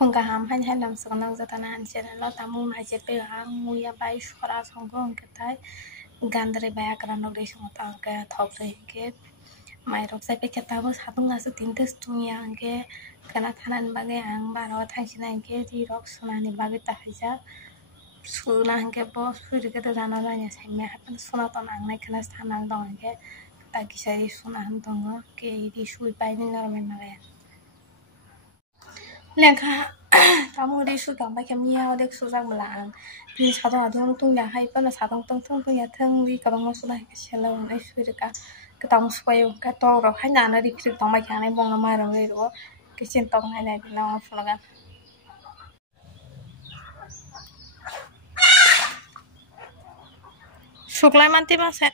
Phungkaham han hai lam sonang jatanan channel tamu mai chepe hang muya bai sora songgong ketai gandre baya karano de songta ke thokre ke mai rok sai pe ketabu satung asu tinte stunya ke kana thanan bage ang baro thangsina ke ri rok sunani bage tahaja suna ke bo suri ke to jana janya sai me hapan suna ton ang nai kana thanan dong ke ta kisari suna han dong ke ri sui pai ni ngar men mare Lengka tamu di su dong ba kem miao dek su jang melang di sadong adong tung ya hai pa na sadong tung tung tung ya thang wi ka bang su nai ka shelong ai su de ka tong soi ka to ro hai na na ri phri tong ba kya nai bong na ma ro re ro ke chen tong nai nai na fu la ga suklai manti ma se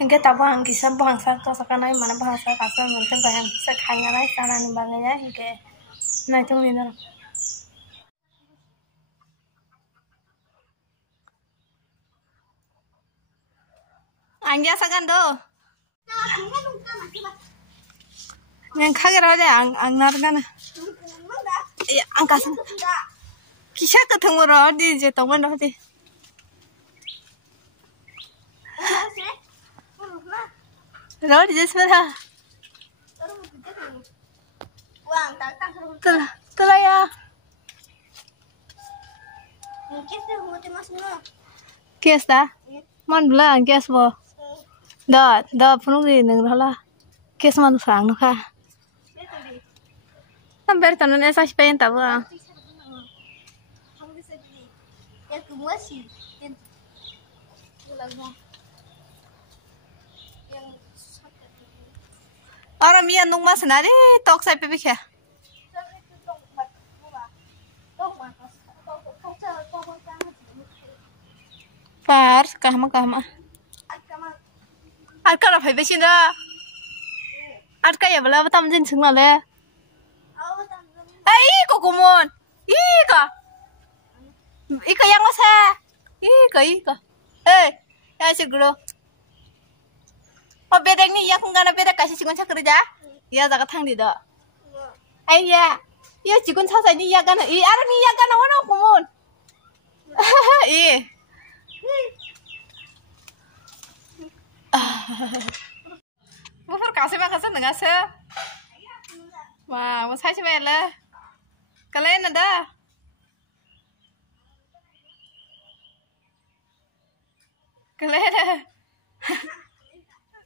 Hingga tabu ang kisah bangsa to sakanai mana bangsa kasar nonton bayang kisah kaya nai sana nimbangnya hingga nai tung ni nara angya sakan do yang kagak ada ang nargana ya angkasan kisah ketemu di jatuhan di Rồi đi chơi ha. Tôi đây à. Kes dah. Man bela kes bo. Dah penuh di negara lah. Kes man sang nak ha. Hampir tanah ni saya pengen tahu ah. Orang mian nung mas nari tok sai pepe kya. Par kahma. Arka la pepe sinda. Arka ya bela batam jin sing le. Ai ko kumon. Ika yang masa. Ika. Ya siguro. Oh bedeng ni ya kung gana bedek kasih cikun cak kerja ya jaga tang di do ya cikun cak ni ya gana ara ni ya gana wana kumun bufur kasih makasih dengan se wah saya cuma lah kalian ada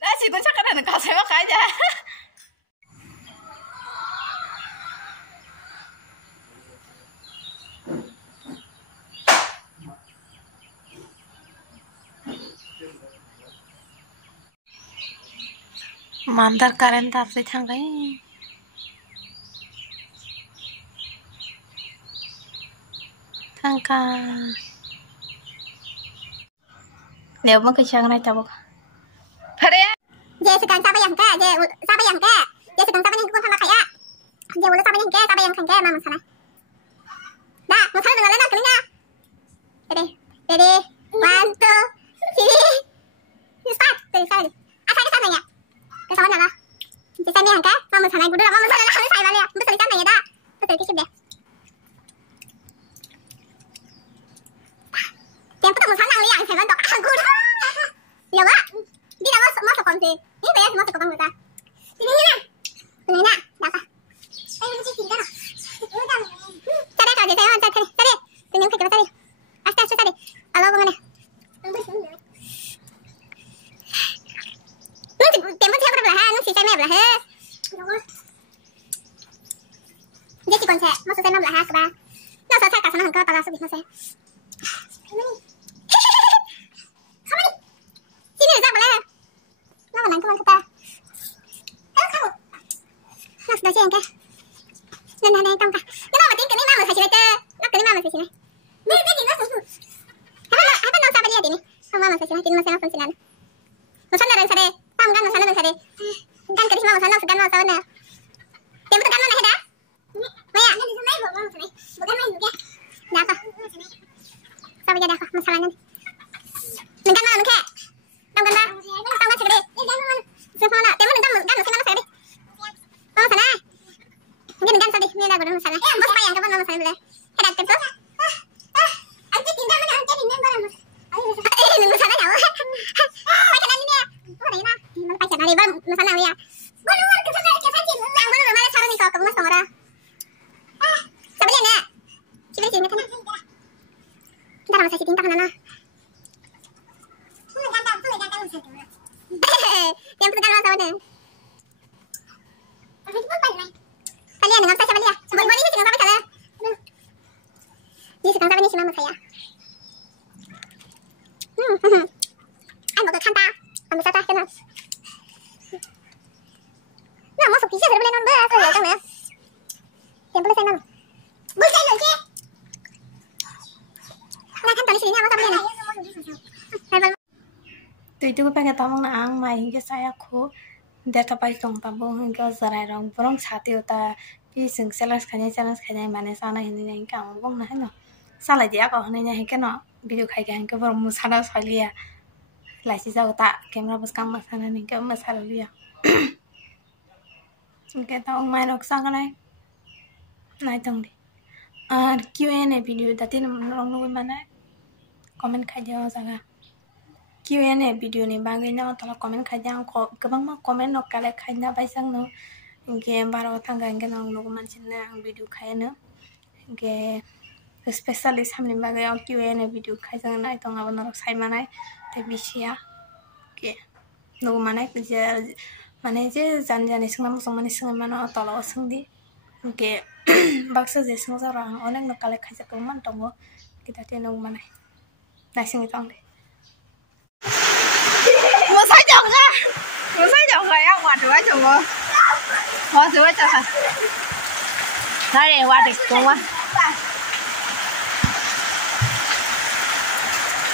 Nah, sih gue cakap ada kasih makanya. Mandar karen tapi tangkai. Tangka. Nếu mà cái trang này tao Dia sekarang siapa yang ke? Dia sekarang siapa yang gua sama kayak. Dia udah siapa yang ke? Mama sana. Dah, mau salah dengan lena kelingnya. Ready. 1, 2, 3. Start. Dari sana. Asal ke sana ya. Ke sana lah. Di sana yang ke? Mama sana gua mama sana lah saya balik. Betul di sana ya dah. Betul di sini. Yang pertama sana lihat saya bantu aku. Ya, Pak. Dia dah masuk konti. Ini bayar masuk ke bank kita. Ini nak. Dapat. Ayo mesti kita. Udah. Cari kau saya cari. Tunjuk kita cari. Asta cari. Halo bagaimana? Temu siapa belah? Sih saya belah. Dia si konse. Masuk saya belah ke bawah. Nah, saya kasih nak kau talas di mana saya. Sini dah boleh. Nah, mana kawan kita? Kamu. Nak sudah siang ke? Nah, tong ka. Kenapa tinggal ni mama saja itu? Nak ni mama saja ni. Ni tinggal susu. Apa nak sabar dia ni? Mama saja ni, tinggal sana pun sinan. Masana dan sare, pam kan masana dan sare. Kan kerja mama sana sudah mama sana. Dia betul kan mana ada? Maya. Bukan main juga. Dah apa? Tahu aja dah kok masalahnya. Nengkan mana nengke? Tahu kan dah? Tahu kan segede? Semua tema nengkan masalah segede. Oh sana. Mungkin nengkan tadi ini dah guna masalah. Bos payang kapan masalah boleh? Hedat kan tuh? Anjir tinggal mana anjir ini barang mas. Ayo masalah ya. Pacaran ini ya. Oh dah ini. Mana pacaran ini barang masalah ya. Gua luar ke sana ke sana. Yang gua luar mana cara nih kau mas orang. Sabarnya nih. Coba sini kan. Ntar masih tinggal kan anak. Yang pegang masa udah. Kalian dengar saya siapa dia? Sebut body sih siapa saya? Ini sekarang siapa nih sama saya? Anh mau ke kanta, ambil satu kenal. Nah masuk bisa boleh non beras ya kan ya? Yang boleh saya non. Boleh saya non sih. Nah kan tulis ini apa siapa dia? Tụi tôi phải tao mong ăn mà hình cái sai khô để tao phải trồng tao bông hình cái giờ này rồi bông xả tiêu ta đi sừng salad khai nhai mà này sao này hình như cái bông này nó sao lại giá còn này hình cái nó video khai cái hình cái bông masala xoay lia lại chỉ sao ta camera bus cam masala này cái masala lia cái tao mai nó sang cái này tông đi Q&A video tadi nong nunggu mana comment khai jawab saga Q&A video ni bagainya kalau komen kajang kok kebang mah komen no kale kayaknya baisang no game baru tangga game nong nong mancina video kayaknya game spesialis hamil bagai Q&A video kajang na itu ngawan norok sai manai tapi sia ke nong manai kerja mana je jan iseng namu sama iseng mana tolong iseng di ke baksa je iseng orang onek no kale kajak keman tunggu kita tiada nong manai nasi mitang deh Mua sai chồng rồi á, quạt được chồng rồi. Hoa được cho hả? Đây này quạt được cùng quá.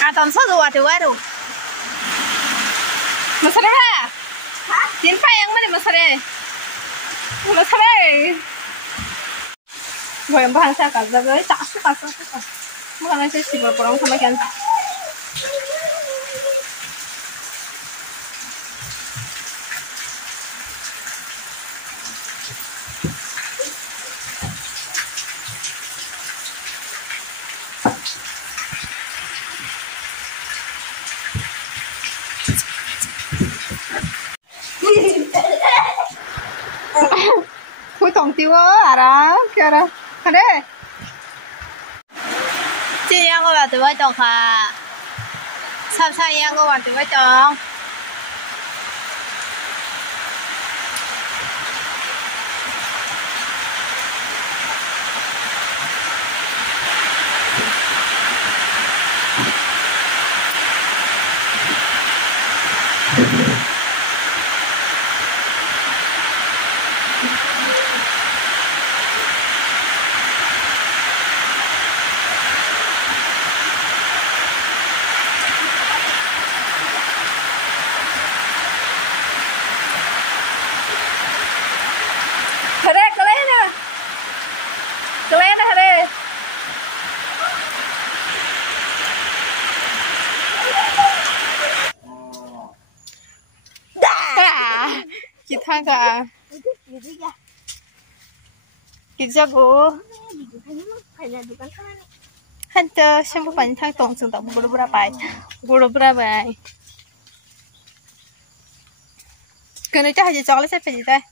À tầm số rồi được quá đủ. Masare ha? Tin pa yang mana masare? Masare. Boleh bahan saya kat zagai tak suka. Bukan aja sih berperang sama kan. Cuối tuần tiêu á đó kia đó hả đấy chị yang có vào từ bên trong hả sao yang có vào từ bên trong kita ka gijago hantar siapa banyak thang tong sung tak buru berapa kena cah aja coklat saya pergi teh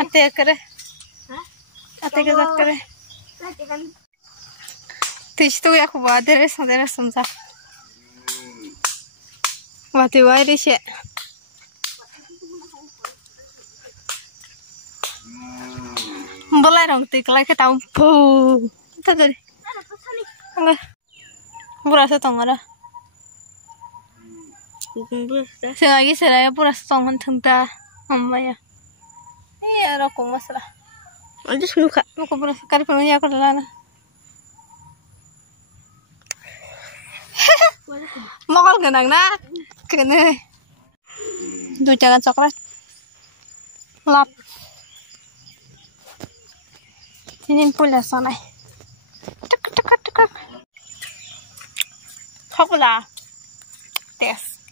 ate kere Ты что я хубава дерес сумса. Вот и вайрище. Boleh dong tik lagi tahu. Puh. Tadi. Enggak. Berasa tongara. Selagi saya berasa tongan tenta. Amma ya. Iya, rokok masalah. Aduh suka. Muka berasa kali penuhnya aku lalana. Mokal genang na kene 2 jangan coklat lap. Ini pula sana. Tek. Khóc là. Tes.